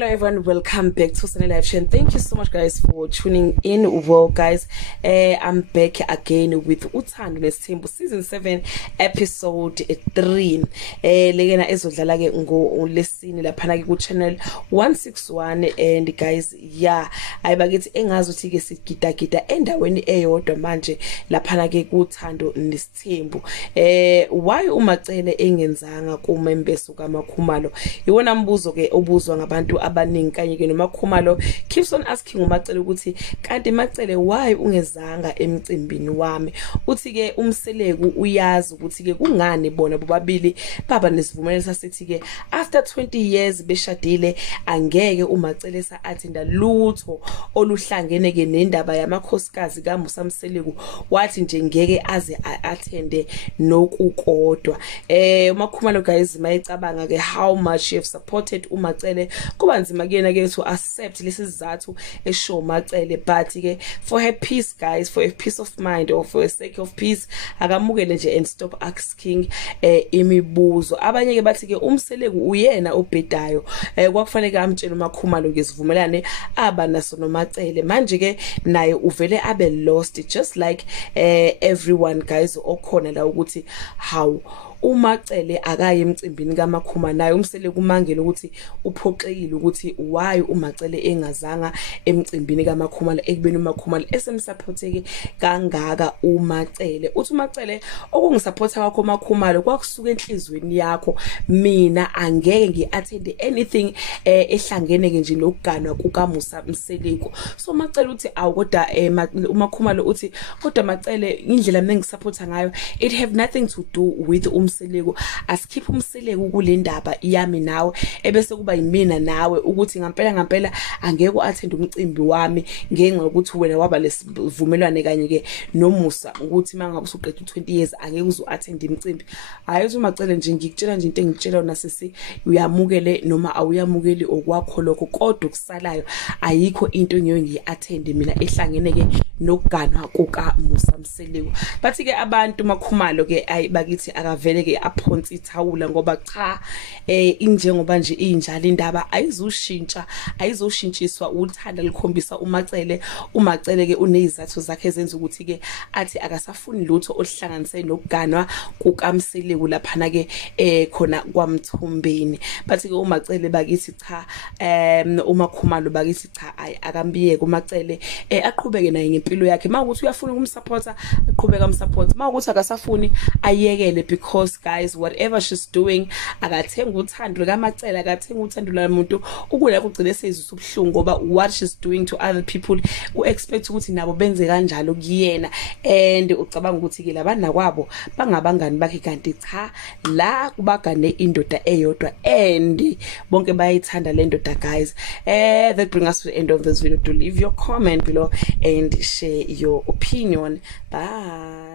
Hello everyone, welcome back to Sunday Live Show. Thank you so much guys for tuning in. Well guys, I'm back again with UTHANDO NESTHEMBU Season 7 Episode 3. Legena ezodlala ke ngolesine lapha ke ku channel 161 and guys yeah, ayibakithi engazuthi ke sigida endaweni eyodwa manje lapha ke kuThando NESTHEMBU. Why uMacele engenzanga kumembeso kaMakhumalo? Iwona mbuzo ke obuzwa ngabantu abaningi kanye ke noMakhumalo keeps on asking uMacele ukuthi kanti Macele why ungezanga emcimbini wami? Uthi ke umseleku uyazi ukuthi ke kungani bona bobabili baba nesivumelwano sasethi ke after 20 years beshadile angeke uMacele sa attenda lutho oluhlangene ke nendaba yamakhosikazi kaMseleku wathi nje ngeke aze attende nokukodwa. uMakhumalo guys mayicabanga ke how much you have supported uMacele kuba nzima kuyena ke to accept lesi sizathu eshow Macele, but ke for her peace guys, for a peace of mind or for a sake of peace akamukele nje and stop asking imibuzo. Abanye ke bathi ke umseleku uyena obhedayo, kwakufanele amtshela uMakhumalo ngesivumelane aba naso noMacele, manje ke naye uvele abe lost just like everyone guys okhona la ukuthi how uMacele akaye emcimbini kaMakhuma naye umsele kumangela ukuthi uphoxekile ukuthi why uMacele engazanga emcimbini kaMakhumalo ekubeni uMakhumalo esemsupporteke kangaka uMacele. Uthi uMacele okungisupporta kwakho uMakhumalo kwakusuka enhlizweni yakho, mina angeke ngiattend anything ehlangene ke nje nokuganwa kukaMseleku. So Macele uthi awukodwa uMakhumalo uthi kodwa Macele indlela mina ngisupporta ngayo it have nothing to do with Mseleku, asikhipha uMseleku kule ndaba yami nawe ebese kuba yimina nawe ukuthi ngampela angeke uattend umcimbi wami ngenxa ukuthi wena waba lesivumelwane kanye ke noMusa ukuthi mangabe usuqeda 20 years angeke uzoattend imicimbi. Hayi uthi uMacele nje ngikutshela nje into engitshela na sisi uyamukele noma awuyamukeli okwakho lokho, kodwa kusalayo ayikho into engiyoye ngiattend mina ehlangene ke nokuganwa kukaMusa Mseleku. Bathi ke abantu Makhumalo ke ayibakithi akavele ke aphonsi ithawula ngoba cha injengoba nje injalo indaba ayizoshintshiswa uthanda likhombisa uMacele. uMacele ke unezathu zakhe ezenza ukuthi ke athi akasafuni lutho olihlanganise nokuganwa kukaMseleku lapha ke khona kwaMthombeni. Bathi ke uMacele bakithi cha uMakhumalo bakithi cha akambiyeke uMacele aqhubeke naye ngempilo yakhe, mawukuthi uyafuna ukumsupporta aqhubeka umsupport, mawukuthi akasafuni ayekele, because guys whatever she's doing akathenga uthando kaMacele, akathenga uthando lamuntu ukula kugcine sezisa ubuhlungu ngoba what she's doing to other people uexpect ukuthi nabo benze kanjalo kuyena, and ucabanga ukuthi ke labana kwabo bangabangani bakhe kanti cha la kubagane indoda eyodwa and bonke bayithanda le ndoda guys. That brings us to the end of this video. Do leave your comment below and share your opinion. Bye.